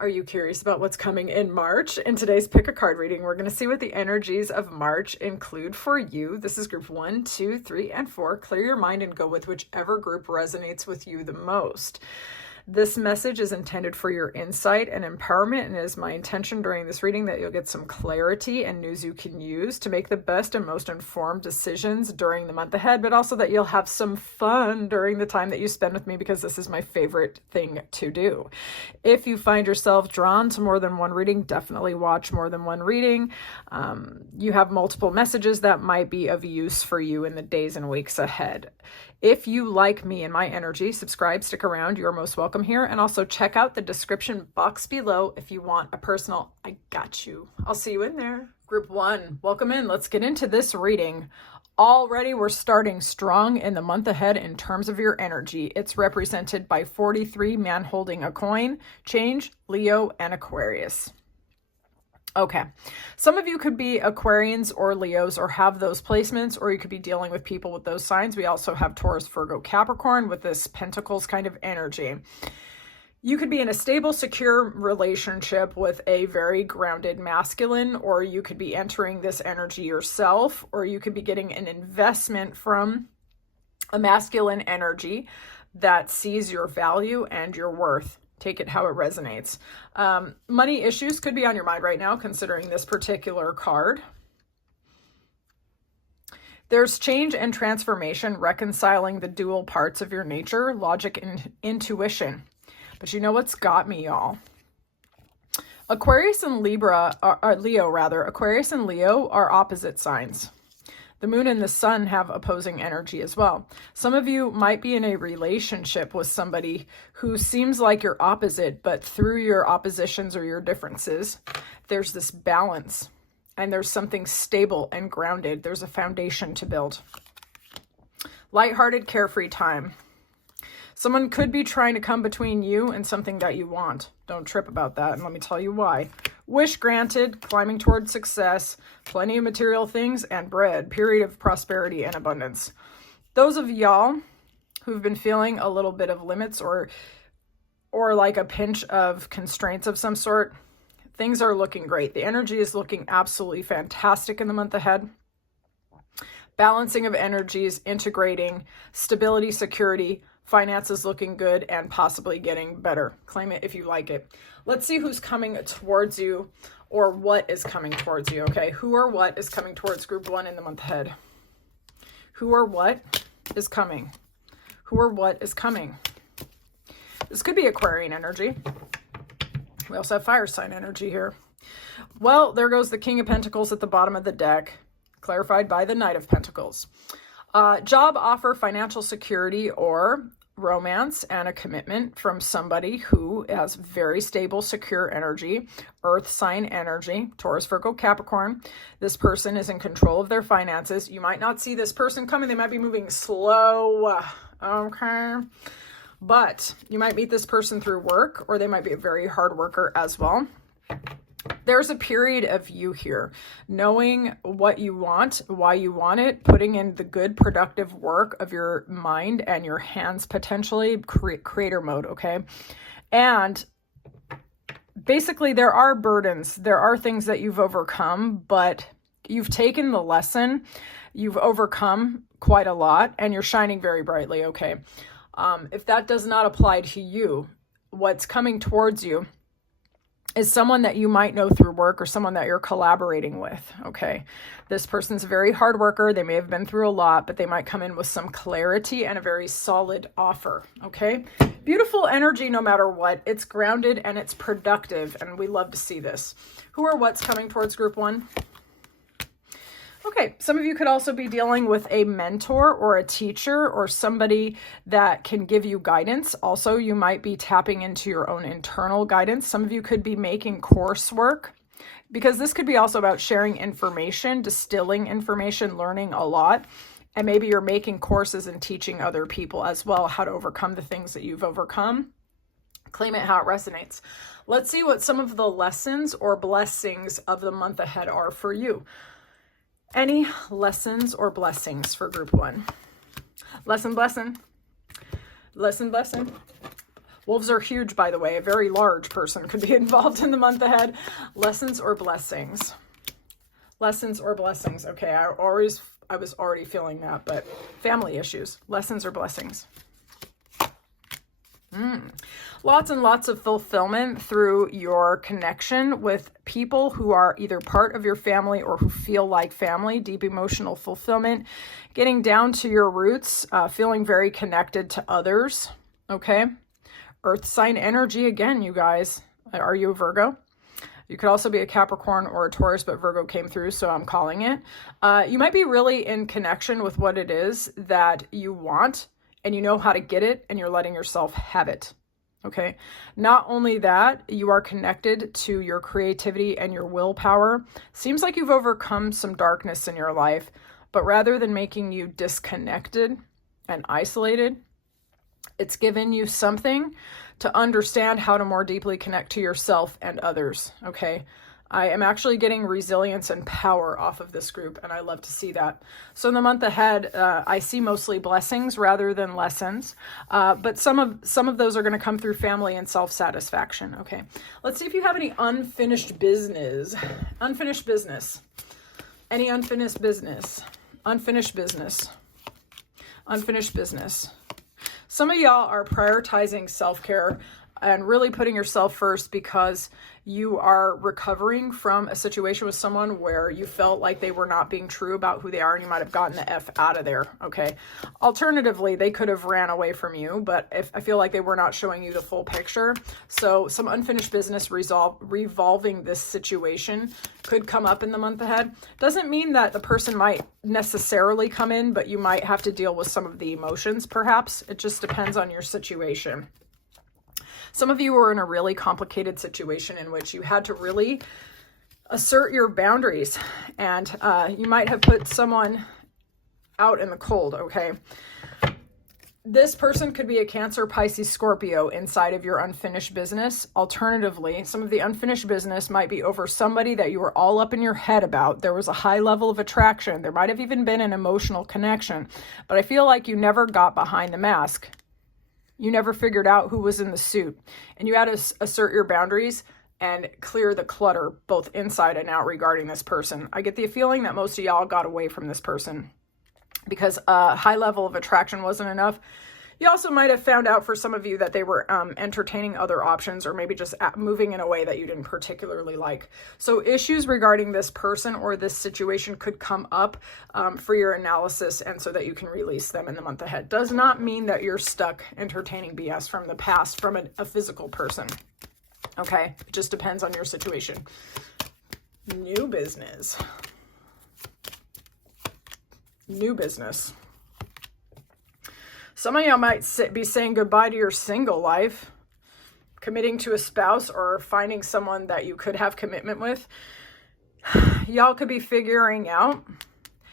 Are you curious about what's coming in March? In today's Pick a Card reading, we're going to see what the energies of March include for you. This is group 1, 2, 3, and 4. Clear your mind and go with whichever group resonates with you the most. This message is intended for your insight and empowerment, and it is my intention during this reading that you'll get some clarity and news you can use to make the best and most informed decisions during the month ahead, but also that you'll have some fun during the time that you spend with me, because this is my favorite thing to do. If you find yourself drawn to more than one reading, definitely watch more than one reading. You have multiple messages that might be of use for you in the days and weeks ahead. If you like me and my energy, subscribe, stick around. You're most welcome here. And also check out the description box below if you want a personal I got you. I'll see you in there. Group 1, welcome in. Let's get into this reading. Already we're starting strong in the month ahead in terms of your energy. It's represented by 43, man holding a coin, change, Leo, and Aquarius. Okay, some of you could be Aquarians or Leos or have those placements, or you could be dealing with people with those signs. We also have Taurus, Virgo, Capricorn with this Pentacles kind of energy. You could be in a stable, secure relationship with a very grounded masculine, or you could be entering this energy yourself, or you could be getting an investment from a masculine energy that sees your value and your worth. Take it how it resonates. Money issues could be on your mind right now, considering this particular card. There's change and transformation, reconciling the dual parts of your nature, logic and intuition. But you know what's got me, y'all? Aquarius and Aquarius and Leo are opposite signs. The moon and the sun have opposing energy as well. Some of you might be in a relationship with somebody who seems like you're opposite, but through your oppositions or your differences, there's this balance and there's something stable and grounded. There's a foundation to build. Lighthearted, carefree time. Someone could be trying to come between you and something that you want. Don't trip about that, and let me tell you why. Wish granted, climbing towards success, plenty of material things, and bread. Period of prosperity and abundance. Those of y'all who've been feeling a little bit of limits or like a pinch of constraints of some sort, things are looking great. The energy is looking absolutely fantastic in the month ahead. Balancing of energies, integrating, stability, security, finances looking good, and possibly getting better. Claim it if you like it. Let's see who's coming towards you, or what is coming towards you, okay? Who or what is coming towards group 1 in the month ahead? Who or what is coming? Who or what is coming? This could be Aquarian energy. We also have fire sign energy here. Well, there goes the King of Pentacles at the bottom of the deck, clarified by the Knight of Pentacles. Job offer, financial security, or romance and a commitment from somebody who has very stable, secure energy, earth sign energy, Taurus, Virgo, Capricorn. This person is in control of their finances. You might not see this person coming. They might be moving slow, okay? But you might meet this person through work, or they might be a very hard worker as well. There's a period of you here, knowing what you want, why you want it, putting in the good, productive work of your mind and your hands, potentially creator mode, okay? And basically there are burdens, there are things that you've overcome, but you've taken the lesson, you've overcome quite a lot, and you're shining very brightly, okay? If that does not apply to you, what's coming towards you is someone that you might know through work, or someone that you're collaborating with, okay? This person's a very hard worker. They may have been through a lot, but they might come in with some clarity and a very solid offer, okay? Beautiful energy no matter what. It's grounded and it's productive, and we love to see this. Who or what's coming towards group 1? Okay, some of you could also be dealing with a mentor or a teacher or somebody that can give you guidance. Also, you might be tapping into your own internal guidance. Some of you could be making coursework, because this could be also about sharing information, distilling information, learning a lot. And maybe you're making courses and teaching other people as well how to overcome the things that you've overcome. Claim it how it resonates. Let's see what some of the lessons or blessings of the month ahead are for you. Any lessons or blessings for group 1? Lesson, blessing. Lesson, blessing. Wolves are huge, by the way. A very large person could be involved in the month ahead. Lessons or blessings? Lessons or blessings. Okay, I was already feeling that, but family issues. Lessons or blessings? Lots and lots of fulfillment through your connection with people who are either part of your family or who feel like family. Deep emotional fulfillment. Getting down to your roots. Feeling very connected to others. Okay. Earth sign energy again, you guys. Are you a Virgo? You could also be a Capricorn or a Taurus, but Virgo came through, so I'm calling it. You might be really in connection with what it is that you want, and you know how to get it, and you're letting yourself have it. Okay. Not only that, you are connected to your creativity and your willpower. Seems like you've overcome some darkness in your life, but rather than making you disconnected and isolated, it's given you something to understand how to more deeply connect to yourself and others. Okay. I am actually getting resilience and power off of this group, and I love to see that. So in the month ahead, I see mostly blessings rather than lessons, but some of those are going to come through family and self-satisfaction. Okay, let's see if you have any unfinished business. Unfinished business. Any unfinished business. Unfinished business. Unfinished business. Some of y'all are prioritizing self-care and really putting yourself first because you are recovering from a situation with someone where you felt like they were not being true about who they are, and you might have gotten the F out of there. Okay. Alternatively, they could have ran away from you, but I feel like they were not showing you the full picture. So some unfinished business revolving this situation could come up in the month ahead. Doesn't mean that the person might necessarily come in, but you might have to deal with some of the emotions, perhaps. It just depends on your situation. Some of you were in a really complicated situation in which you had to really assert your boundaries, and you might have put someone out in the cold, okay? This person could be a Cancer, Pisces, Scorpio inside of your unfinished business. Alternatively, some of the unfinished business might be over somebody that you were all up in your head about. There was a high level of attraction. There might have even been an emotional connection, but I feel like you never got behind the mask. You never figured out who was in the suit, and you had to assert your boundaries and clear the clutter both inside and out regarding this person. I get the feeling that most of y'all got away from this person because a high level of attraction wasn't enough. You also might have found out for some of you that they were entertaining other options, or maybe just moving in a way that you didn't particularly like. So issues regarding this person or this situation could come up for your analysis, and so that you can release them in the month ahead. Does not mean that you're stuck entertaining BS from the past from a physical person. Okay, it just depends on your situation. New business. New business. Some of y'all might be saying goodbye to your single life, committing to a spouse, or finding someone that you could have commitment with. Y'all could be figuring out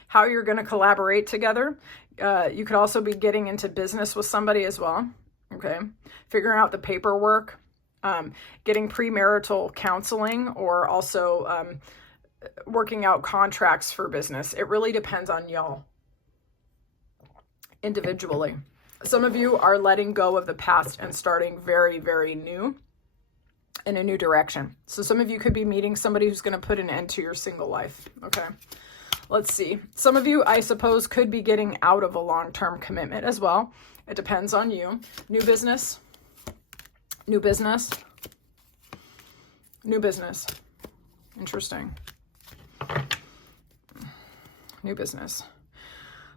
how you're going to collaborate together. You could also be getting into business with somebody as well. Okay. Figuring out the paperwork, getting premarital counseling, or also working out contracts for business. It really depends on y'all individually. Some of you are letting go of the past and starting very, very new in a new direction. So some of you could be meeting somebody who's going to put an end to your single life. Okay. Let's see. Some of you, I suppose, could be getting out of a long-term commitment as well. It depends on you. New business. New business. New business. Interesting. New business.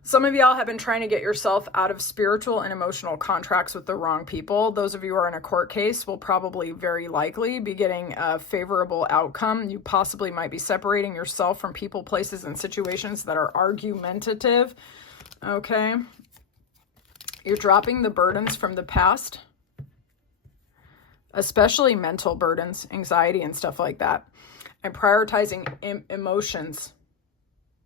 Some of y'all have been trying to get yourself out of spiritual and emotional contracts with the wrong people. Those of you who are in a court case will probably very likely be getting a favorable outcome. You possibly might be separating yourself from people, places, and situations that are argumentative. Okay. You're dropping the burdens from the past, especially mental burdens, anxiety, and stuff like that, and prioritizing emotions,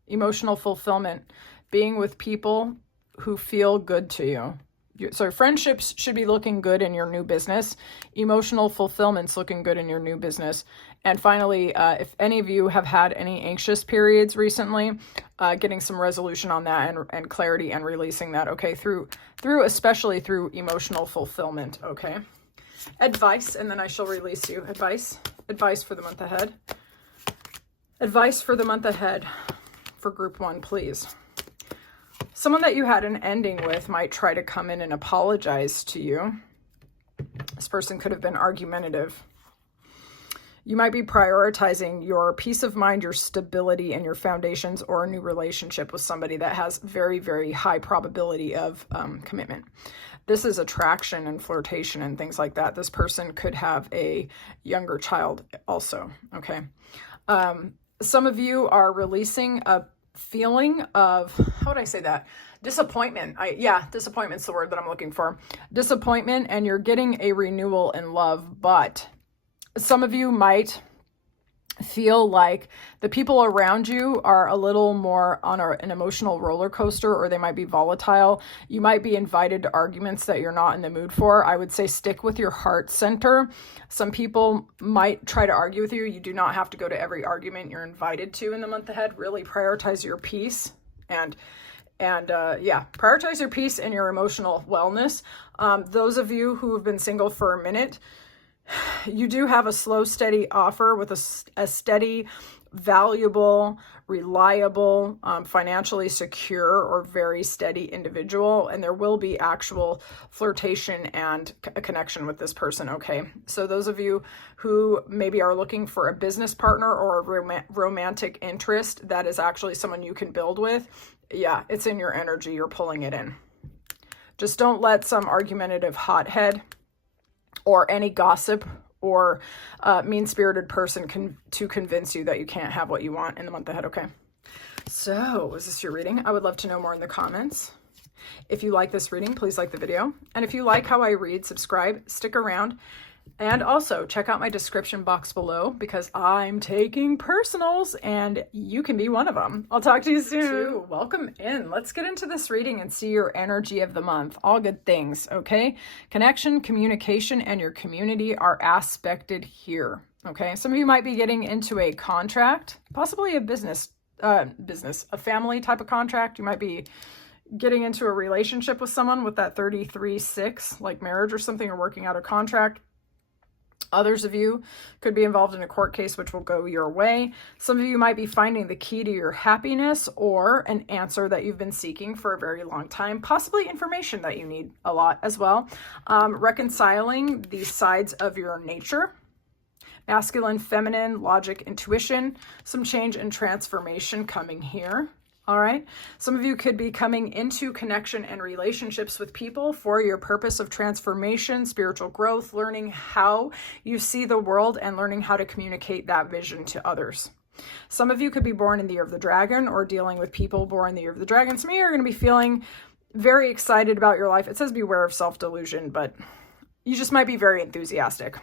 emotional fulfillment. Being with people who feel good to you. So friendships should be looking good in your new business. Emotional fulfillment's looking good in your new business. And finally, if any of you have had any anxious periods recently, getting some resolution on that and clarity and releasing that, okay, through especially through emotional fulfillment, okay? Advice, and then I shall release you. Advice for the month ahead. Advice for the month ahead for group 1, please. Someone that you had an ending with might try to come in and apologize to you. This person could have been argumentative. You might be prioritizing your peace of mind, your stability, and your foundations, or a new relationship with somebody that has very, very high probability of commitment. This is attraction and flirtation and things like that. This person could have a younger child also, okay? Some of you are releasing a feeling of, how would I say that? Disappointment. Disappointment's the word that I'm looking for. Disappointment, and you're getting a renewal in love, but some of you might feel like the people around you are a little more on an emotional roller coaster, or they might be volatile. You might be invited to arguments that you're not in the mood for. I would say stick with your heart center. Some people might try to argue with you. You do not have to go to every argument you're invited to in the month ahead. Really prioritize your peace and prioritize your peace and your emotional wellness. Those of you who have been single for a minute, you do have a slow, steady offer with a steady, valuable, reliable, financially secure, or very steady individual. And there will be actual flirtation and a connection with this person, okay? So those of you who maybe are looking for a business partner or a romantic interest that is actually someone you can build with, yeah, it's in your energy. You're pulling it in. Just don't let some argumentative hothead or any gossip or mean-spirited person to convince you that you can't have what you want in the month ahead, okay? So, is this your reading? I would love to know more in the comments. If you like this reading, please like the video. And if you like how I read, subscribe, stick around. And also, check out my description box below, because I'm taking personals and you can be one of them. I'll talk to you soon. Welcome in. Let's get into this reading and see your energy of the month. All good things, okay? Connection, communication, and your community are aspected here, okay? Some of you might be getting into a contract, possibly a a family type of contract. You might be getting into a relationship with someone with that 33-6, like marriage or something, or working out a contract. Others of you could be involved in a court case, which will go your way. Some of you might be finding the key to your happiness, or an answer that you've been seeking for a very long time, possibly information that you need a lot as well. Reconciling the sides of your nature, masculine, feminine, logic, intuition, some change and transformation coming here. All right. Some of you could be coming into connection and relationships with people for your purpose of transformation, spiritual growth, learning how you see the world and learning how to communicate that vision to others. Some of you could be born in the year of the dragon, or dealing with people born in the year of the dragon. Some of you are going to be feeling very excited about your life. It says beware of self-delusion, but you just might be very enthusiastic.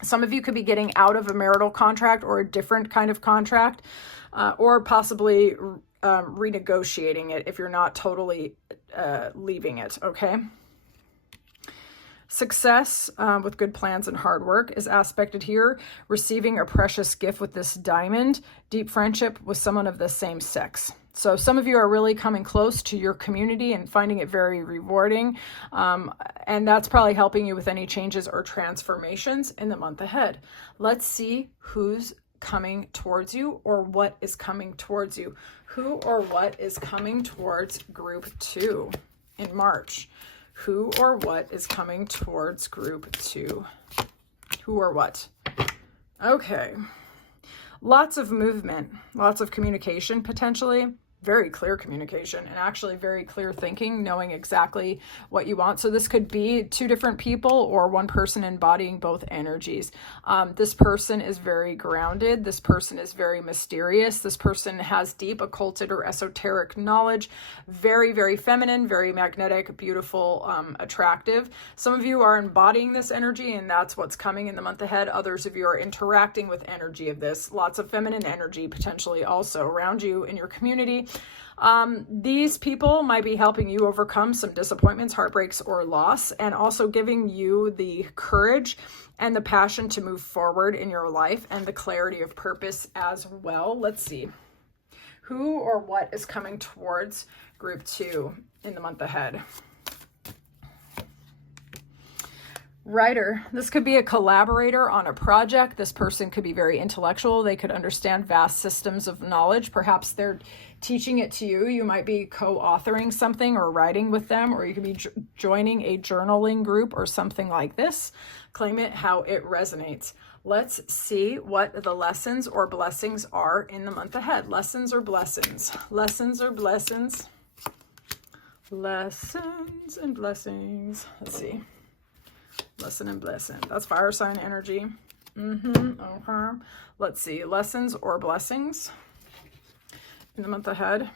Some of you could be getting out of a marital contract or a different kind of contract, or possibly renegotiating it if you're not totally leaving it, okay? Success with good plans and hard work is aspected here. Receiving a precious gift with this diamond. Deep friendship with someone of the same sex. So some of you are really coming close to your community and finding it very rewarding. And that's probably helping you with any changes or transformations in the month ahead. Let's see who's coming towards you, or what is coming towards you. Who or what is coming towards group 2 in March? Who or what is coming towards group 2? Who or what? Okay. Lots of movement, lots of communication potentially. Very clear communication, and actually very clear thinking, knowing exactly what you want. So this could be 2 different people, or one person embodying both energies. This person is very grounded. This person is very mysterious. This person has deep occulted or esoteric knowledge. Very, very feminine, very magnetic, beautiful, attractive. Some of you are embodying this energy, and that's what's coming in the month ahead. Others of you are interacting with energy of this. Lots of feminine energy potentially also around you in your community. These people might be helping you overcome some disappointments, heartbreaks, or loss, and also giving you the courage and the passion to move forward in your life, and the clarity of purpose as well. Let's see. Who or what is coming towards group 2 in the month ahead? Writer. This could be a collaborator on a project. This person could be very intellectual. They could understand vast systems of knowledge. Perhaps they're teaching it to you. You might be co-authoring something or writing with them, or you could be joining a journaling group or something like this. Claim it how it resonates. Let's see what the lessons or blessings are in the month ahead. Lessons or blessings? Lessons or blessings? Lessons and blessings. Let's see. Lesson and blessing. That's fire sign energy. Okay. Let's see. Lessons or blessings in the month ahead.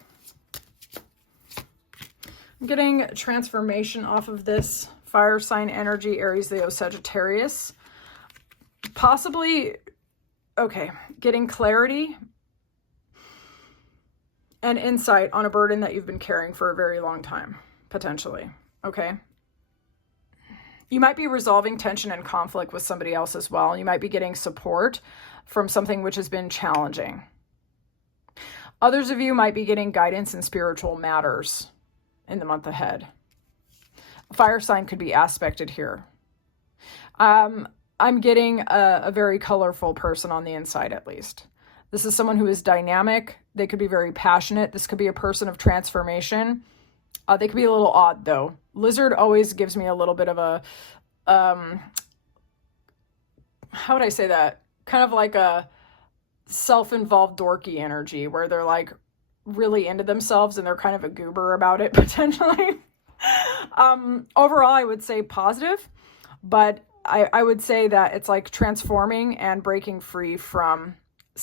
I'm getting transformation off of this fire sign energy, Aries, Leo, Sagittarius. Possibly, okay, getting clarity and insight on a burden that you've been carrying for a very long time, potentially. Okay. You might be resolving tension and conflict with somebody else as well. You might be getting support from something which has been challenging. Others of you might be getting guidance in spiritual matters in the month ahead. A fire sign could be aspected here. I'm getting a very colorful person on the inside, at least. This is someone who is dynamic. They could be very passionate. This could be a person of transformation. They could be a little odd, though. Lizard always gives me a little bit of a, how would I say that? Kind of like a self-involved dorky energy where they're like really into themselves and they're kind of a goober about it, potentially. Overall, I would say positive, but I would say that it's like transforming and breaking free from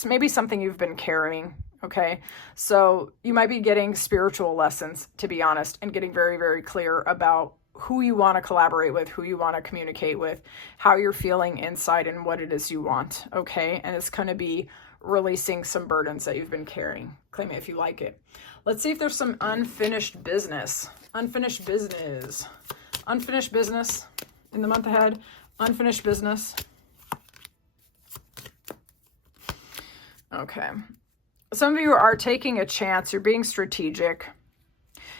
maybe something you've been carrying. Okay, so you might be getting spiritual lessons, to be honest, and getting very, very clear about who you want to collaborate with, who you want to communicate with, how you're feeling inside, and what it is you want. Okay, and it's going to be releasing some burdens that you've been carrying. Claim it if you like it. Let's see if there's some unfinished business. Unfinished business. Unfinished business in the month ahead. Unfinished business. Okay. Some of you are taking a chance. You're being strategic.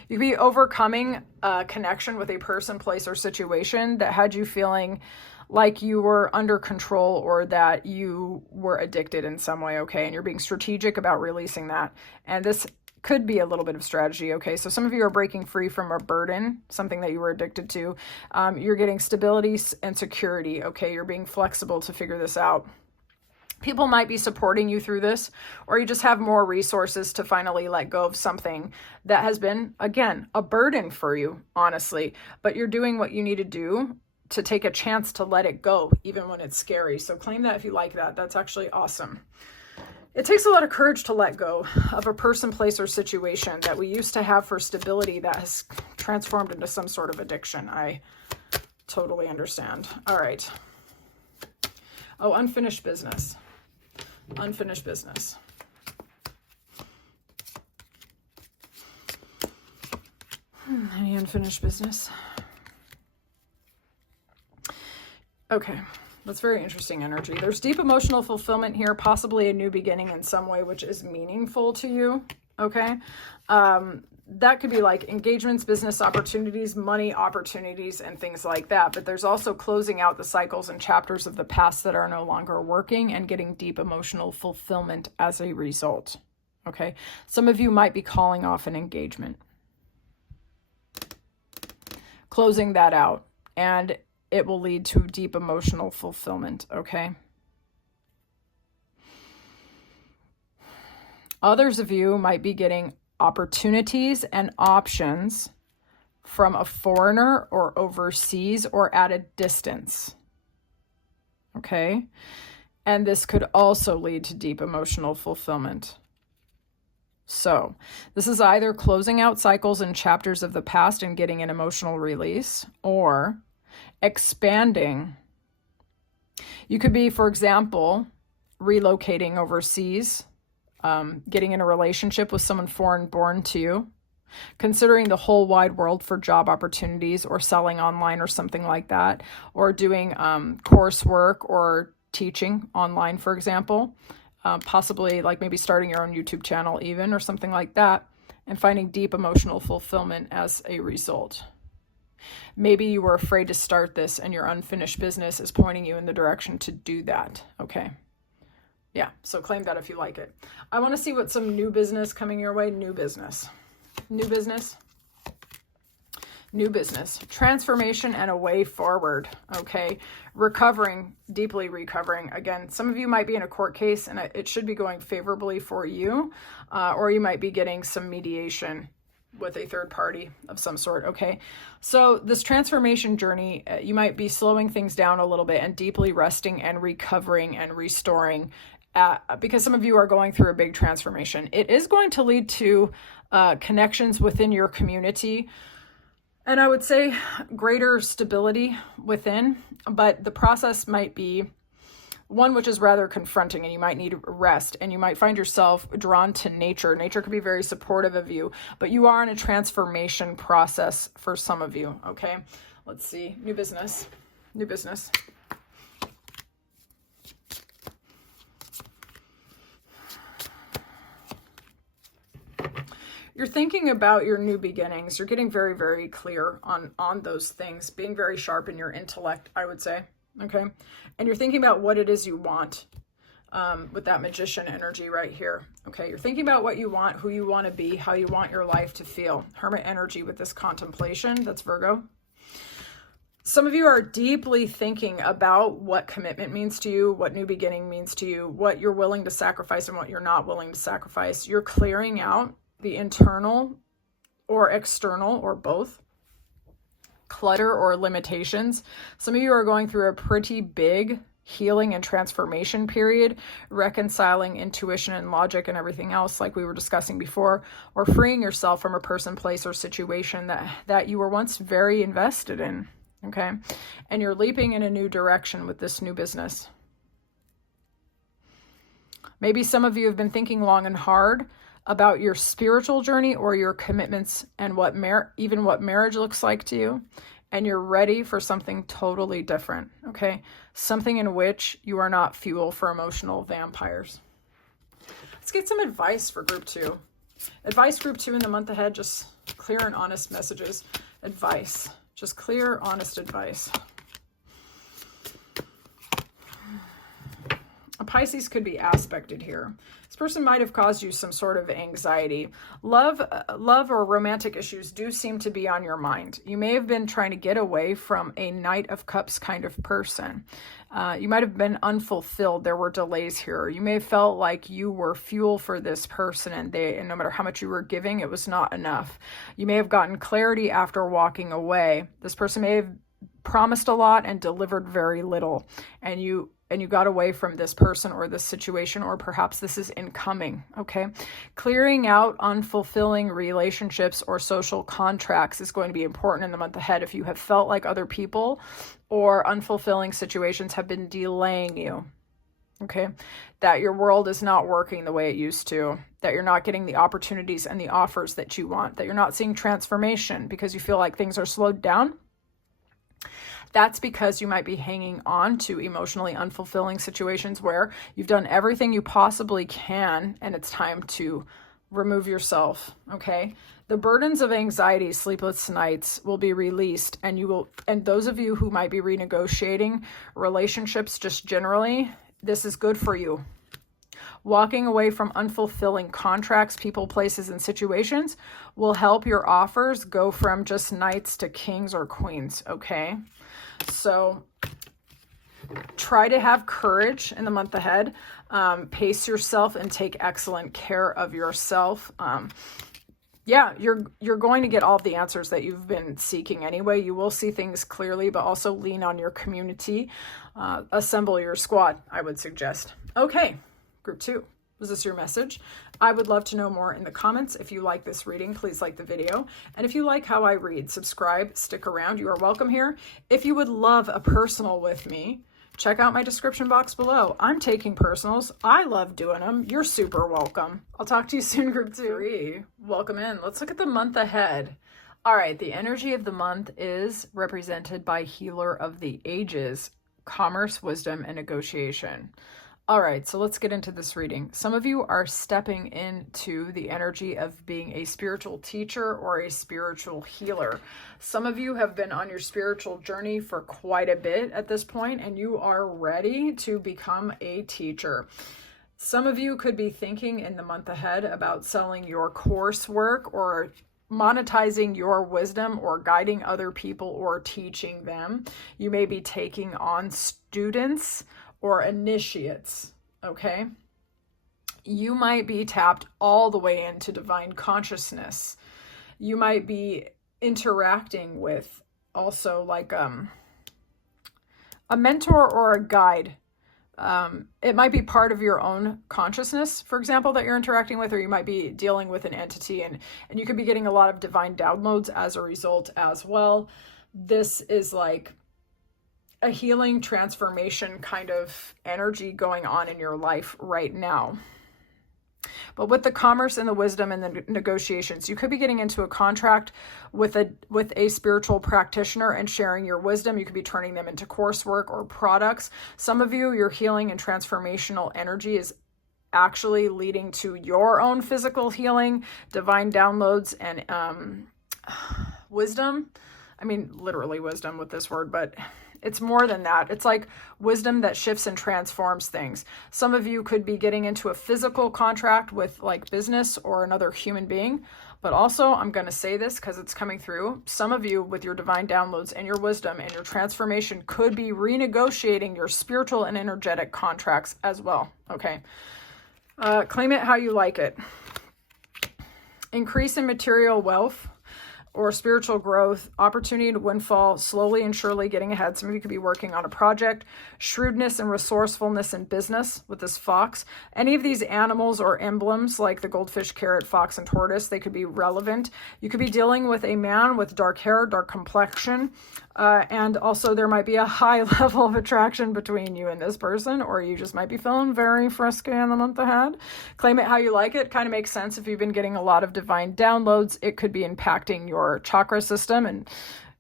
You could be overcoming a connection with a person, place, or situation that had you feeling like you were under control or that you were addicted in some way, okay? And you're being strategic about releasing that. And this could be a little bit of strategy, okay? So some of you are breaking free from a burden, something that you were addicted to. You're getting stability and security, okay? You're being flexible to figure this out. People might be supporting you through this, or you just have more resources to finally let go of something that has been, again, a burden for you, honestly. But you're doing what you need to do to take a chance to let it go, even when it's scary. So claim that if you like that. That's actually awesome. It takes a lot of courage to let go of a person, place, or situation that we used to have for stability that has transformed into some sort of addiction. I totally understand. All right. Oh, unfinished business. Unfinished business. Any unfinished business? Okay, that's very interesting energy. There's deep emotional fulfillment here, possibly a new beginning in some way, which is meaningful to you, okay? That could be like engagements, business opportunities, money opportunities, and things like that. But there's also closing out the cycles and chapters of the past that are no longer working and getting deep emotional fulfillment as a result. Okay. Some of you might be calling off an engagement, closing that out, and it will lead to deep emotional fulfillment. Okay. Others of you might be getting opportunities and options from a foreigner or overseas or at a distance. Okay. And this could also lead to deep emotional fulfillment. So this is either closing out cycles and chapters of the past and getting an emotional release, or expanding. You could be, for example, relocating overseas, getting in a relationship with someone foreign born to you, considering the whole wide world for job opportunities, or selling online or something like that, or doing coursework or teaching online, for example, possibly like maybe starting your own YouTube channel even, or something like that, and finding deep emotional fulfillment as a result. Maybe you were afraid to start this and your unfinished business is pointing you in the direction to do that. Okay. Yeah, so claim that if you like it. I want to see what some new business coming your way. New business. New business. New business. Transformation and a way forward. Okay. Recovering, deeply recovering. Again, some of you might be in a court case and it should be going favorably for you. Or you might be getting some mediation with a third party of some sort. Okay. So this transformation journey, you might be slowing things down a little bit and deeply resting and recovering and restoring. Because some of you are going through a big transformation. It is going to lead to connections within your community. And I would say greater stability within, but the process might be one which is rather confronting and you might need rest and you might find yourself drawn to nature. Nature could be very supportive of you, but you are in a transformation process for some of you. Okay, let's see. New business. New business. You're thinking about your new beginnings. You're getting very, very clear on those things, being very sharp in your intellect, I would say. Okay. And you're thinking about what it is you want with that magician energy right here. Okay. You're thinking about what you want, who you want to be, how you want your life to feel. Hermit energy with this contemplation. That's Virgo. Some of you are deeply thinking about what commitment means to you, what new beginning means to you, what you're willing to sacrifice and what you're not willing to sacrifice. You're clearing out the internal or external or both clutter or limitations. Some of you are going through a pretty big healing and transformation period, reconciling intuition and logic and everything else like we were discussing before, or freeing yourself from a person, place, or situation that you were once very invested in. Okay. And you're leaping in a new direction with this new business. Maybe some of you have been thinking long and hard about your spiritual journey or your commitments and what marriage looks like to you, and you're ready for something totally different, okay? Something in which you are not fuel for emotional vampires. Let's get some advice for group 2. Advice group 2 in the month ahead, just clear and honest messages. Advice, just clear, honest advice. A Pisces could be aspected here. This person might have caused you some sort of anxiety. Love or romantic issues do seem to be on your mind. You may have been trying to get away from a Knight of Cups kind of person. You might have been unfulfilled. There were delays here. You may have felt like you were fuel for this person and no matter how much you were giving, it was not enough. You may have gotten clarity after walking away. This person may have promised a lot and delivered very little, and you got away from this person or this situation, or perhaps this is incoming, okay? Clearing out unfulfilling relationships or social contracts is going to be important in the month ahead if you have felt like other people or unfulfilling situations have been delaying you, okay? That your world is not working the way it used to, that you're not getting the opportunities and the offers that you want, that you're not seeing transformation because you feel like things are slowed down. That's because you might be hanging on to emotionally unfulfilling situations where you've done everything you possibly can and it's time to remove yourself, okay? The burdens of anxiety, sleepless nights will be released, and those of you who might be renegotiating relationships just generally, this is good for you. Walking away from unfulfilling contracts, people, places, and situations will help your offers go from just knights to kings or queens, okay? So try to have courage in the month ahead. Pace yourself and take excellent care of yourself. Yeah, you're going to get all the answers that you've been seeking anyway. You will see things clearly, but also lean on your community. Assemble your squad, I would suggest. Okay, group 2. Was this your message? I would love to know more in the comments. If you like this reading, please like the video. And if you like how I read, subscribe, stick around. You are welcome here. If you would love a personal with me, check out my description box below. I'm taking personals. I love doing them. You're super welcome. I'll talk to you soon, group 3. Welcome in. Let's look at the month ahead. All right, the energy of the month is represented by Healer of the Ages, Commerce, Wisdom, and Negotiation. All right, so let's get into this reading. Some of you are stepping into the energy of being a spiritual teacher or a spiritual healer. Some of you have been on your spiritual journey for quite a bit at this point, and you are ready to become a teacher. Some of you could be thinking in the month ahead about selling your coursework or monetizing your wisdom or guiding other people or teaching them. You may be taking on students or initiates, okay? You might be tapped all the way into divine consciousness. You might be interacting with also like a mentor or a guide. It might be part of your own consciousness, for example, that you're interacting with, or you might be dealing with an entity, and you could be getting a lot of divine downloads as a result as well. This is like a healing transformation kind of energy going on in your life right now. But with the commerce and the wisdom and the negotiations, you could be getting into a contract with a spiritual practitioner and sharing your wisdom. You could be turning them into coursework or products. Some of you, your healing and transformational energy is actually leading to your own physical healing, divine downloads, and wisdom. I mean, literally wisdom with this word, but it's more than that. It's like wisdom that shifts and transforms things. Some of you could be getting into a physical contract with like business or another human being. But also, I'm going to say this because it's coming through. Some of you with your divine downloads and your wisdom and your transformation could be renegotiating your spiritual and energetic contracts as well. Okay. Claim it how you like it. Increase in material wealth or spiritual growth, opportunity to windfall, slowly and surely getting ahead. Some of you could be working on a project, shrewdness and resourcefulness in business with this fox. Any of these animals or emblems like the goldfish, carrot, fox, and tortoise, they could be relevant. You could be dealing with a man with dark hair, dark complexion, and also there might be a high level of attraction between you and this person, or you just might be feeling very frisky in the month ahead. Claim it how you like it. Kind of makes sense if you've been getting a lot of divine downloads. It could be impacting your chakra system, and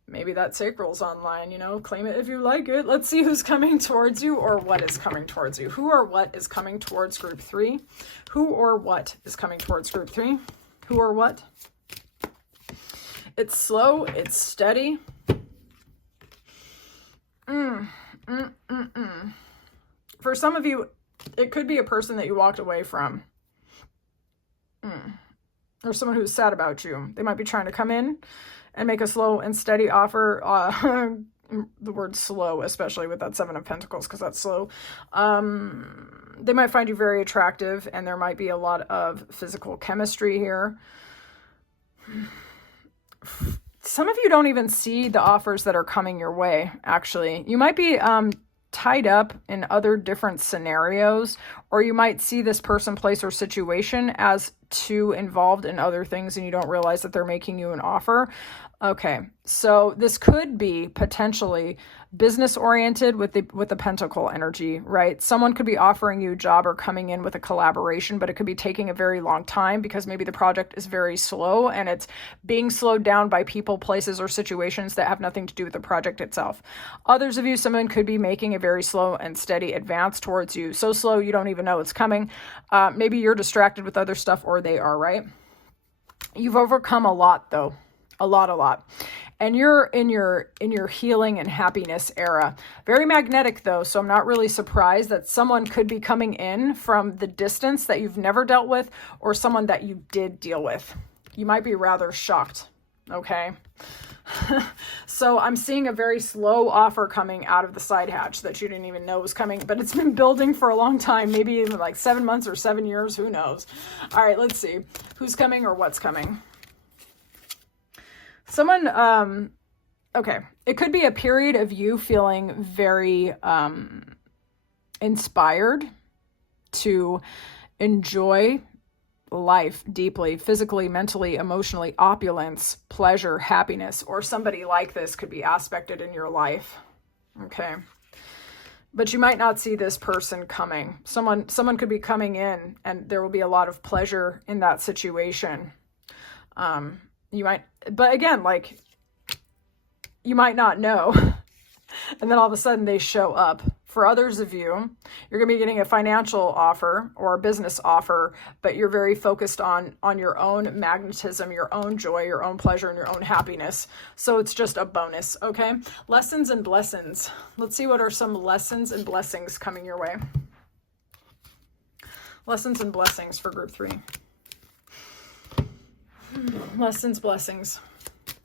maybe that sacral's online, you know. Claim it if you like it. Let's see who's coming towards you or what is coming towards you. Who or what is coming towards group 3? Who or what is coming towards group 3? Who or what? It's slow, it's steady. For some of you, it could be a person that you walked away from. Or someone who's sad about you. They might be trying to come in and make a slow and steady offer. The word slow, especially with that 7 of Pentacles, because that's slow. They might find you very attractive, and there might be a lot of physical chemistry here. Some of you don't even see the offers that are coming your way, actually. You might be tied up in other different scenarios, or you might see this person, place, or situation as too involved in other things and you don't realize that they're making you an offer. Okay, so this could be potentially business oriented with the pentacle energy, right? Someone could be offering you a job or coming in with a collaboration, but it could be taking a very long time because maybe the project is very slow and it's being slowed down by people, places, or situations that have nothing to do with the project itself. Others of you, someone could be making a very slow and steady advance towards you. So slow you don't even know it's coming. Maybe you're distracted with other stuff, or they are, right? You've overcome a lot though. A lot. And you're in your healing and happiness era. Very magnetic though, so I'm not really surprised that someone could be coming in from the distance that you've never dealt with, or someone that you did deal with. You might be rather shocked, okay? So I'm seeing a very slow offer coming out of the side hatch that you didn't even know was coming, but it's been building for a long time, maybe even like 7 months or 7 years, who knows? All right, let's see who's coming or what's coming. Someone, okay, it could be a period of you feeling very inspired to enjoy life deeply, physically, mentally, emotionally, opulence, pleasure, happiness, or somebody like this could be aspected in your life, okay? But you might not see this person coming. Someone could be coming in and there will be a lot of pleasure in that situation. You might, but again, like, you might not know. And then all of a sudden they show up For others of you, you're going to be getting a financial offer or a business offer, but you're very focused on your own magnetism, your own joy, your own pleasure, and your own happiness. So it's just a bonus, okay? Lessons and blessings. Let's see what are some lessons and blessings coming your way. Lessons and blessings for group 3. Lessons, blessings.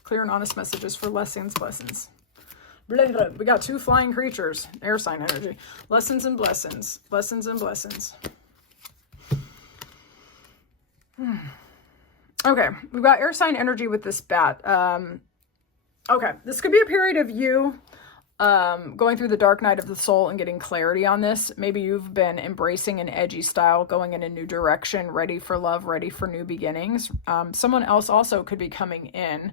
Clear and honest messages for lessons, blessings. We got 2 flying creatures. Air sign energy. Lessons and blessings. Lessons and blessings. Okay. We've got air sign energy with this bat. Okay. This could be a period of you going through the dark night of the soul and getting clarity on this. Maybe you've been embracing an edgy style, going in a new direction, ready for love, ready for new beginnings. Someone else also could be coming in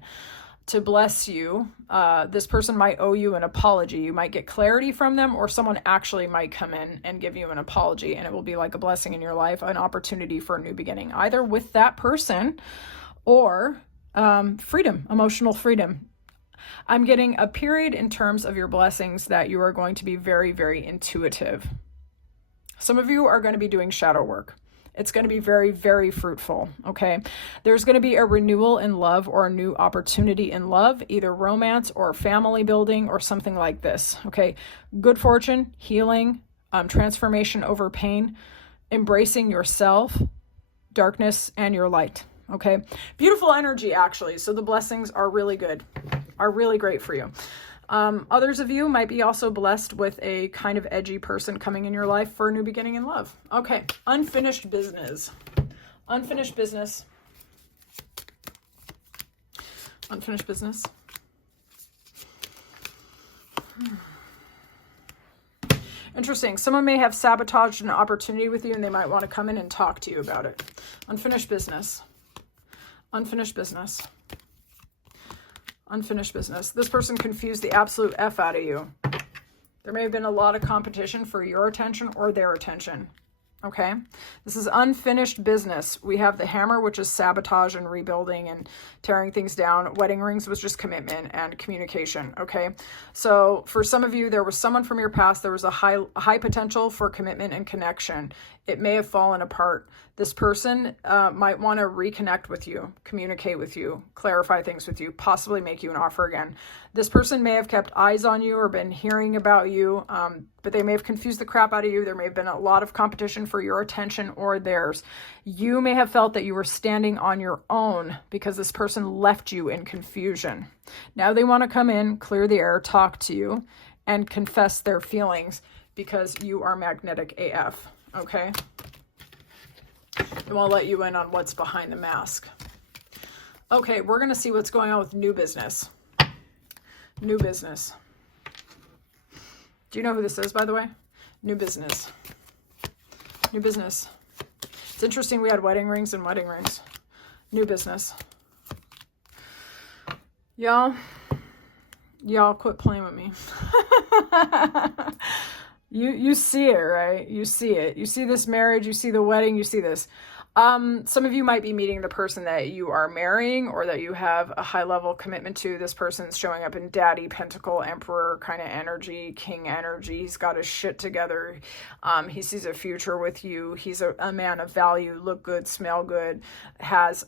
to bless you. This person might owe you an apology. You might get clarity from them, or someone actually might come in and give you an apology, and it will be like a blessing in your life, an opportunity for a new beginning, either with that person or freedom, emotional freedom. I'm getting a period in terms of your blessings that you are going to be very, very intuitive. Some of you are going to be doing shadow work. It's going to be very, very fruitful, okay? There's going to be a renewal in love or a new opportunity in love, either romance or family building or something like this, okay? Good fortune, healing, transformation over pain, embracing yourself, darkness, and your light, okay? Beautiful energy, actually. So the blessings are really good, are really great for you. Others of you might be also blessed with a kind of edgy person coming in your life for a new beginning in love. Okay, unfinished business. Unfinished business. Unfinished business. Interesting. Someone may have sabotaged an opportunity with you and they might want to come in and talk to you about it. Unfinished business. Unfinished business. Unfinished business. This person confused the absolute F out of you. There may have been a lot of competition for your attention or their attention. Okay? This is unfinished business. We have the hammer, which is sabotage and rebuilding and tearing things down. Wedding rings was just commitment and communication. Okay? So for some of you, there was someone from your past. There was a high potential for commitment and connection. It may have fallen apart. This person might want to reconnect with you, communicate with you, clarify things with you, possibly make you an offer again. This person may have kept eyes on you or been hearing about you, but they may have confused the crap out of you. There may have been a lot of competition for your attention or theirs. You may have felt that you were standing on your own because this person left you in confusion. Now they want to come in, clear the air, talk to you, and confess their feelings because you are magnetic AF. Okay? They want to let you in on what's behind the mask. Okay, we're going to see what's going on with new business. New business. Do you know who this is, by the way? New business. New business. It's interesting we had wedding rings and wedding rings. New business. Y'all quit playing with me. You see it, right? You see it. You see this marriage, you see the wedding, you see this. Some of you might be meeting the person that you are marrying or that you have a high level commitment to. This person's showing up in daddy, pentacle, emperor kind of energy, king energy. He's got his shit together. He sees a future with you. He's a man of value, look good, smell good, has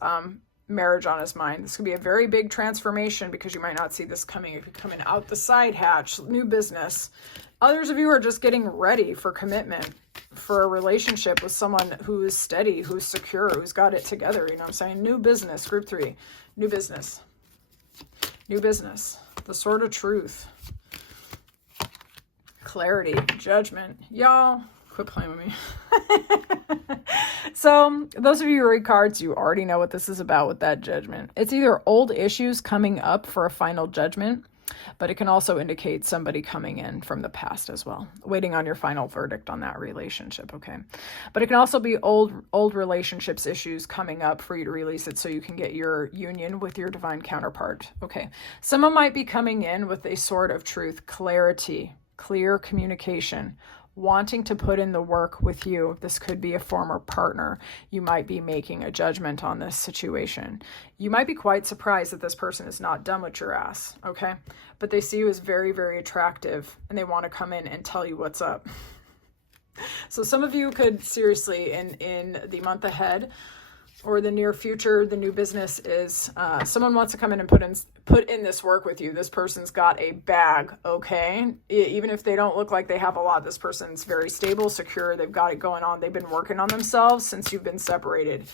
marriage on his mind. This could be a very big transformation because you might not see this coming if you're coming out the side hatch. New business. Others of you are just getting ready for commitment, for a relationship with someone who is steady, who's secure, who's got it together. You know what I'm saying? New business, group 3. New business. New business. The sword of truth. Clarity. Judgment. Y'all, quit playing with me. So, those of you who read cards, you already know what this is about with that judgment. It's either old issues coming up for a final judgment, but it can also indicate somebody coming in from the past as well, waiting on your final verdict on that relationship, okay? But it can also be old relationships issues coming up for you to release it so you can get your union with your divine counterpart, okay? Someone might be coming in with a sword of truth, clarity, clear communication, wanting to put in the work with you. This could be a former partner. You might be making a judgment on this situation. You might be quite surprised that this person is not done with your ass, okay? But they see you as very, very attractive, and they want to come in and tell you what's up. So some of you could seriously, in the month ahead or the near future, the new business is someone wants to come in and put in this work with you. This person's got a bag, okay? Even if they don't look like they have a lot, this person's very stable, secure. They've got it going on. They've been working on themselves since you've been separated.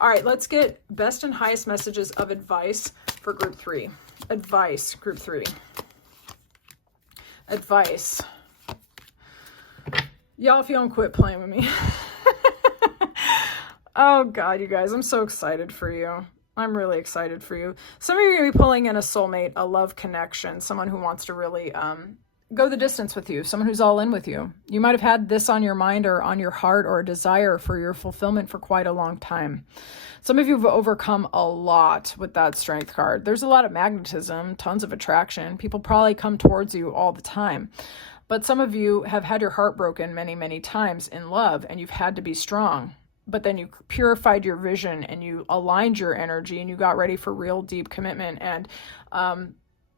All right, let's get best and highest messages of advice for group 3. Advice, group 3. Advice. Y'all, if you don't quit playing with me. Oh God, you guys, I'm so excited for you. I'm really excited for you. Some of you are going to be pulling in a soulmate, a love connection, someone who wants to really go the distance with you, someone who's all in with you. You might have had this on your mind or on your heart or a desire for your fulfillment for quite a long time. Some of you have overcome a lot with that Strength card. There's a lot of magnetism, tons of attraction. People probably come towards you all the time. But some of you have had your heart broken many, many times in love, and you've had to be strong. But then you purified your vision and you aligned your energy and you got ready for real deep commitment, and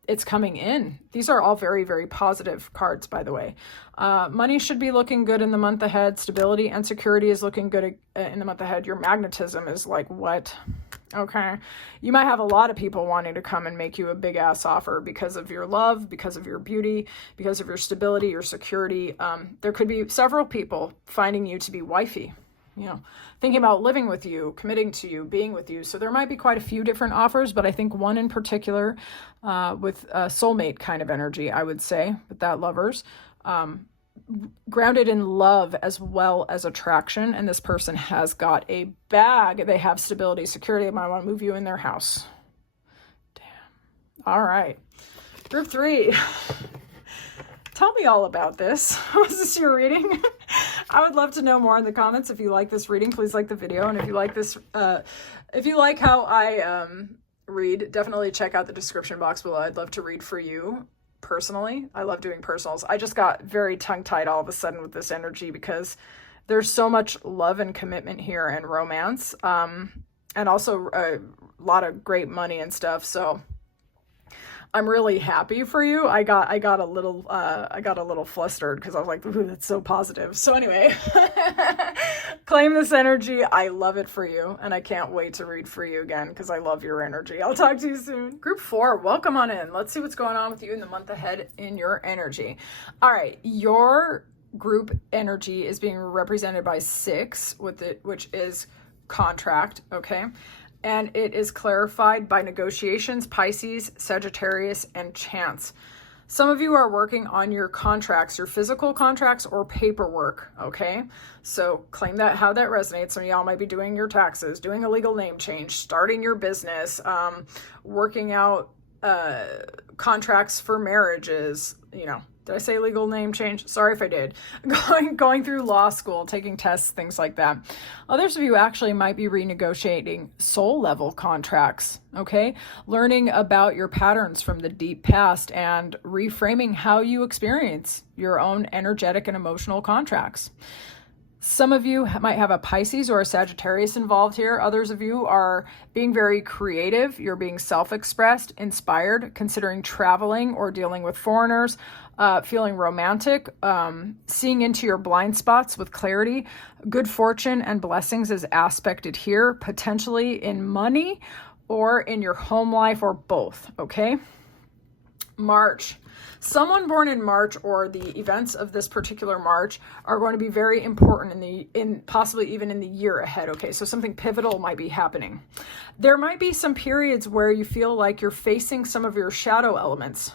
it's coming in. These are all very, very positive cards, by the way. Money should be looking good in the month ahead. Stability and security is looking good in the month ahead. Your magnetism is like, what? Okay. You might have a lot of people wanting to come and make you a big ass offer because of your love, because of your beauty, because of your stability, your security. There could be several people finding you to be wifey, you know, thinking about living with you, committing to you, being with you. So there might be quite a few different offers, but I think one in particular with a soulmate kind of energy, I would say, with that lovers, grounded in love as well as attraction. And this person has got a bag. They have stability, security. They might want to move you in their house. Damn. All right. Group 3. Tell me all about this. Was this your reading? I would love to know more in the comments. If you like this reading, please like the video. And if you like this, if you like how I read, definitely check out the description box below. I'd love to read for you personally. I love doing personals. I just got very tongue-tied all of a sudden with this energy because there's so much love and commitment here and romance, and also a lot of great money and stuff. So I'm really happy for you. I got a little flustered because I was like, ooh, that's so positive. So anyway, claim this energy. I love it for you. And I can't wait to read for you again because I love your energy. I'll talk to you soon. Group 4, welcome on in. Let's see what's going on with you in the month ahead in your energy. All right. Your group energy is being represented by 6 with it, which is contract. Okay. And it is clarified by negotiations, Pisces, Sagittarius, and Chance. Some of you are working on your contracts, your physical contracts or paperwork, okay? So claim that, how that resonates. Some of y'all might be doing your taxes, doing a legal name change, starting your business, working out contracts for marriages, you know. Did I say legal name change? Sorry if I did. Going through law school, taking tests, things like that. Others of you actually might be renegotiating soul level contracts, okay? Learning about your patterns from the deep past and reframing how you experience your own energetic and emotional contracts. Some of you might have a Pisces or a Sagittarius involved here. Others of you are being very creative. You're being self-expressed, inspired, considering traveling or dealing with foreigners, feeling romantic, seeing into your blind spots with clarity. Good fortune and blessings is aspected here, potentially in money or in your home life or both, okay? March. Someone born in March or the events of this particular March are going to be very important in possibly even in the year ahead. Okay, so something pivotal might be happening. There might be some periods where you feel like you're facing some of your shadow elements,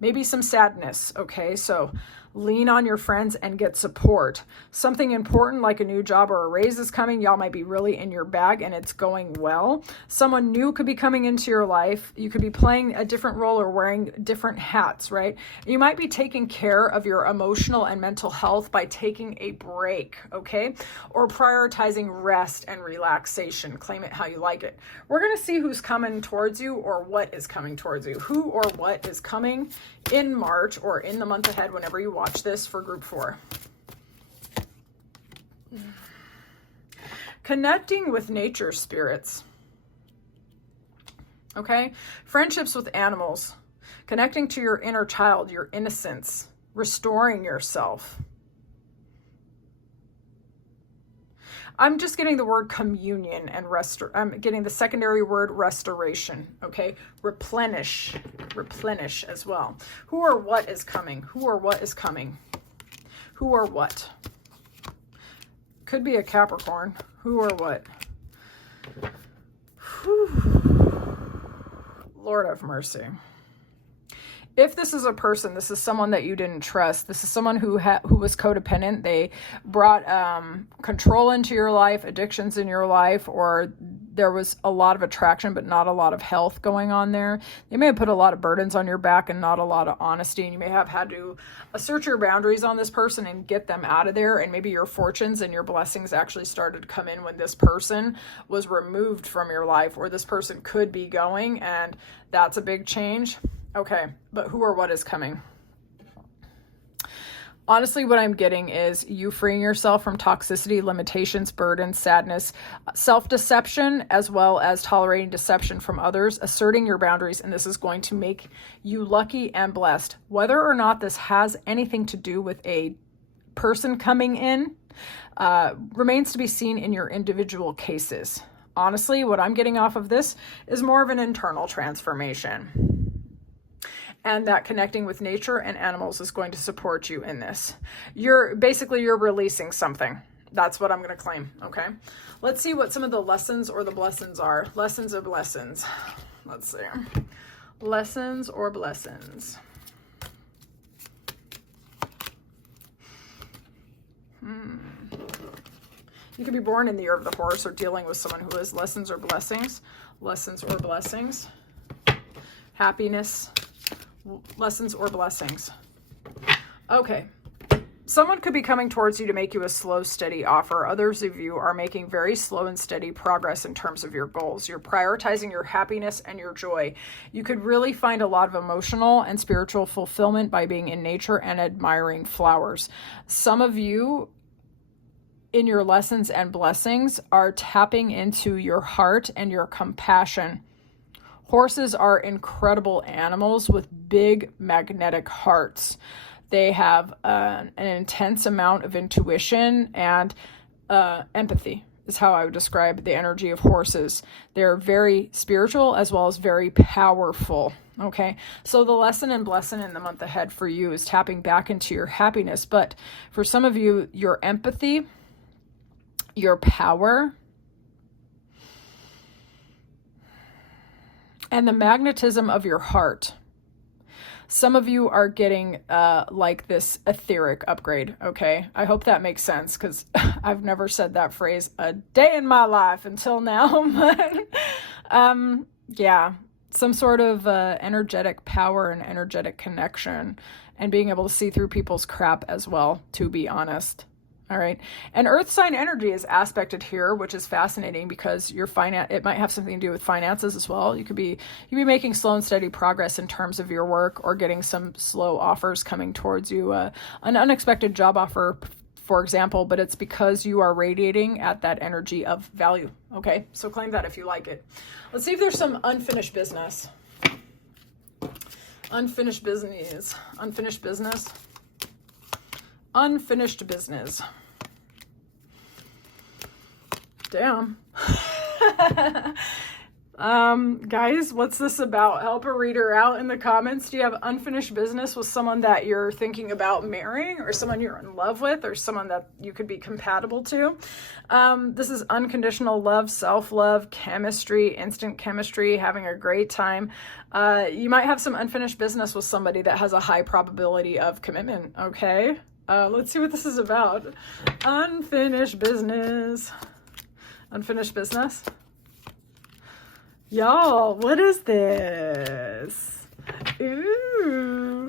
maybe some sadness. Okay, so lean on your friends and get support. Something important like a new job or a raise is coming. Y'all might be really in your bag and it's going well. Someone new could be coming into your life. You could be playing a different role or wearing different hats, right? You might be taking care of your emotional and mental health by taking a break, okay? Or prioritizing rest and relaxation. Claim it how you like it. We're going to see who's coming towards you or what is coming towards you. Who or what is coming in March or in the month ahead whenever you watch this for group 4. Connecting with nature spirits. Okay? Friendships with animals. Connecting to your inner child, your innocence. Restoring yourself. I'm just getting the word communion and I'm getting the secondary word restoration, okay? Replenish as well. Who or what is coming? Who or what is coming? Who or what? Could be a Capricorn. Who or what? Whew. Lord have mercy. If this is a person, this is someone that you didn't trust. This is someone who was codependent. They brought control into your life, addictions in your life, or there was a lot of attraction but not a lot of health going on there. They may have put a lot of burdens on your back and not a lot of honesty, and you may have had to assert your boundaries on this person and get them out of there, and maybe your fortunes and your blessings actually started to come in when this person was removed from your life, or this person could be going, and that's a big change. Okay, but who or what is coming? Honestly, what I'm getting is you freeing yourself from toxicity, limitations, burden, sadness, self-deception, as well as tolerating deception from others, asserting your boundaries, and this is going to make you lucky and blessed. Whether or not this has anything to do with a person coming in remains to be seen in your individual cases. Honestly, what I'm getting off of this is more of an internal transformation. And that connecting with nature and animals is going to support you in this. You're releasing something. That's what I'm going to claim. Okay. Let's see what some of the lessons or the blessings are. Lessons or blessings. Let's see. Lessons or blessings. You could be born in the year of the horse or dealing with someone who has lessons or blessings. Lessons or blessings. Happiness. Lessons or blessings. Okay. Someone could be coming towards you to make you a slow, steady offer. Others of you are making very slow and steady progress in terms of your goals. You're prioritizing your happiness and your joy. You could really find a lot of emotional and spiritual fulfillment by being in nature and admiring flowers. Some of you in your lessons and blessings are tapping into your heart and your compassion. Horses are incredible animals with big magnetic hearts. They have an intense amount of intuition and empathy is how I would describe the energy of horses. They're very spiritual as well as very powerful. Okay, so the lesson and blessing in the month ahead for you is tapping back into your happiness. But for some of you, your empathy, your power, and the magnetism of your heart. Some of you are getting like this etheric upgrade, okay? I hope that makes sense because I've never said that phrase a day in my life until now. But yeah, some sort of energetic power and energetic connection and being able to see through people's crap as well, to be honest. All right. And earth sign energy is aspected here, which is fascinating because your it might have something to do with finances as well. You could be making slow and steady progress in terms of your work or getting some slow offers coming towards you, an unexpected job offer, for example, but it's because you are radiating at that energy of value. Okay. So claim that if you like it. Let's see if there's some unfinished business. Unfinished business. Unfinished business. Unfinished business. Damn. Guys, what's this about? Help a reader out in the comments. Do you have unfinished business with someone that you're thinking about marrying, or someone you're in love with, or someone that you could be compatible to? This is unconditional love, self-love, chemistry, instant chemistry, having a great time. You might have some unfinished business with somebody that has a high probability of commitment, okay? Let's see what this is about. Unfinished business. Unfinished business. Y'all, what is this? Ooh.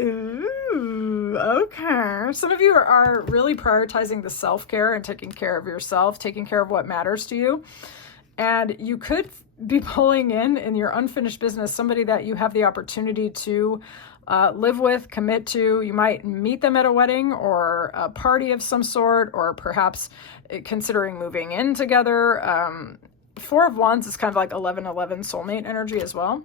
Ooh. Okay. Some of you are really prioritizing the self-care and taking care of yourself, taking care of what matters to you. And you could be pulling in your unfinished business somebody that you have the opportunity to live with, commit to. You might meet them at a wedding or a party of some sort, or perhaps considering moving in together. Four of Wands is kind of like 11-11 soulmate energy as well.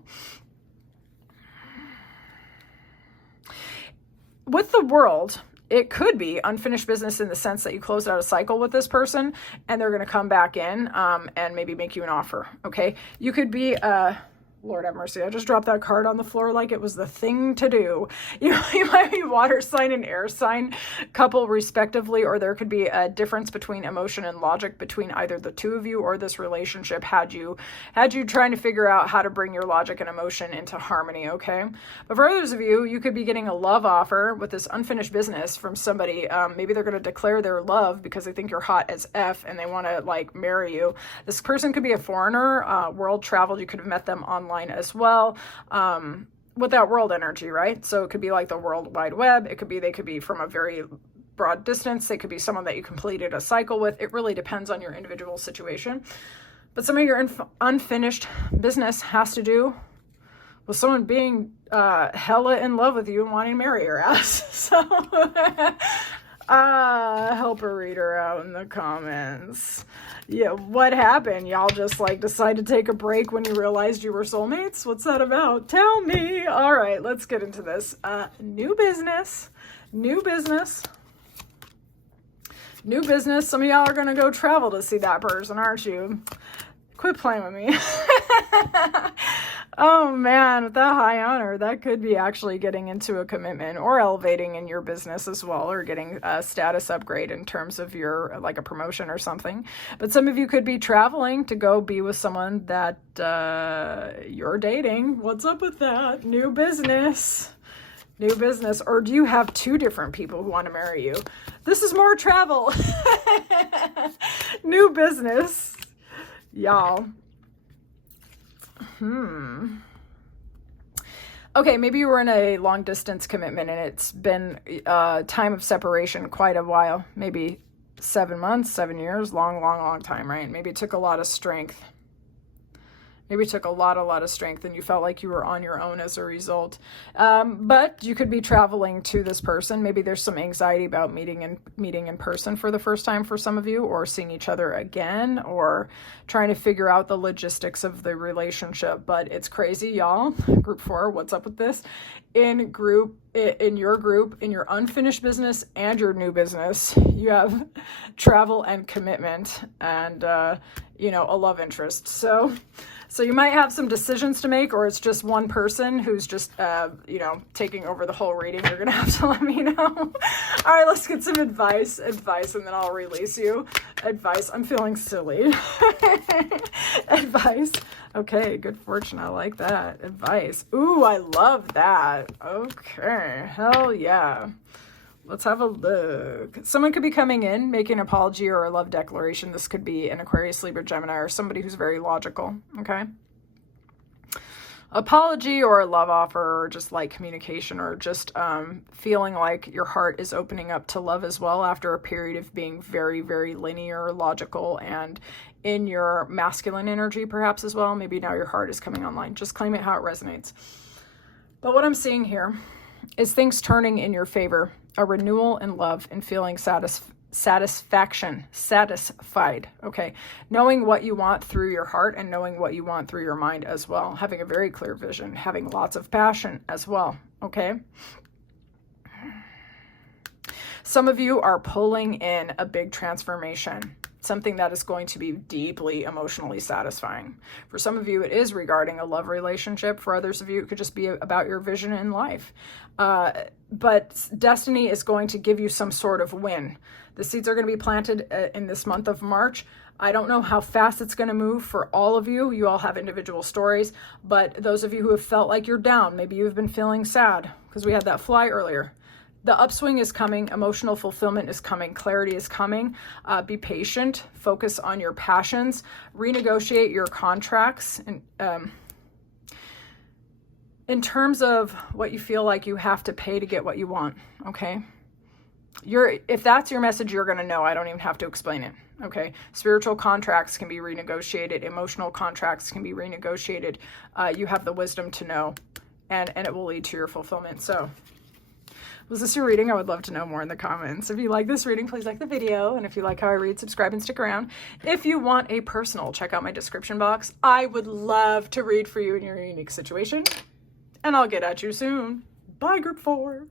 With the World, it could be unfinished business in the sense that you closed out a cycle with this person and they're going to come back in and maybe make you an offer, okay? You could be Lord have mercy, I just dropped that card on the floor like it was the thing to do. You know, you might be water sign and air sign couple respectively, or there could be a difference between emotion and logic between either the two of you or this relationship had you trying to figure out how to bring your logic and emotion into harmony, okay? But for others of you, you could be getting a love offer with this unfinished business from somebody. Maybe they're going to declare their love because they think you're hot as F and they want to like marry you. This person could be a foreigner, world traveled. You could have met them online as well, with that world energy, right? So it could be like the World Wide Web. They could be from a very broad distance. They could be someone that you completed a cycle with. It really depends on your individual situation. But some of your unfinished business has to do with someone being hella in love with you and wanting to marry your ass. So help a reader out in the comments. Yeah, what happened? Y'all just like decide to take a break when you realized you were soulmates? What's that about? Tell me. All right, let's get into this. New business. Some of y'all are going to go travel to see that person, aren't you? Quit playing with me. Oh man, with that high honor, that could be actually getting into a commitment or elevating in your business as well, or getting a status upgrade in terms of your, like a promotion or something. But some of you could be traveling to go be with someone that you're dating. What's up with that? New business. Or do you have two different people who want to marry you? This is more travel. New business. Y'all. Okay, maybe you were in a long distance commitment and it's been a time of separation quite a while. Maybe 7 months, 7 years, long time, right? Maybe it took a lot of strength. Maybe it took a lot of strength and you felt like you were on your own as a result. But you could be traveling to this person. Maybe there's some anxiety about meeting in person for the first time for some of you, or seeing each other again, or trying to figure out the logistics of the relationship. But it's crazy, y'all. Group 4, what's up with this? In your group, in your unfinished business and your new business, you have travel and commitment and, a love interest. So you might have some decisions to make, or it's just one person who's just, taking over the whole reading. You're going to have to let me know. All right, let's get some advice, and then I'll release you. Advice. I'm feeling silly. Advice. Okay, good fortune. I like that. Advice. Ooh, I love that. Okay, hell yeah. Let's have a look. Someone could be coming in, making an apology or a love declaration. This could be an Aquarius, Libra, Gemini, or somebody who's very logical, okay? Apology or a love offer, or just like communication, or just feeling like your heart is opening up to love as well after a period of being very, very linear, logical, and in your masculine energy perhaps as well. Maybe now your heart is coming online. Just claim it how it resonates. But what I'm seeing here is things turning in your favor. A renewal in love and feeling satisfied, okay? Knowing what you want through your heart and knowing what you want through your mind as well. Having a very clear vision, having lots of passion as well, okay? Some of you are pulling in a big transformation, something that is going to be deeply emotionally satisfying. For some of you, it is regarding a love relationship. For others of you, it could just be about your vision in life. But destiny is going to give you some sort of win. The seeds are going to be planted in this month of March. I don't know how fast it's going to move for all of you. You all have individual stories, but those of you who have felt like you're down, maybe you've been feeling sad because we had that fly earlier. The upswing is coming. Emotional fulfillment is coming. Clarity is coming. Be patient. Focus on your passions. Renegotiate your contracts. And in terms of what you feel like you have to pay to get what you want, okay? If that's your message, you're going to know. I don't even have to explain it, okay? Spiritual contracts can be renegotiated. Emotional contracts can be renegotiated. You have the wisdom to know. and it will lead to your fulfillment. So was this your reading? I would love to know more in the comments. If you like this reading, please like the video. And if you like how I read, subscribe and stick around. If you want a personal, check out my description box. I would love to read for you in your unique situation. And I'll get at you soon. Bye, group 4.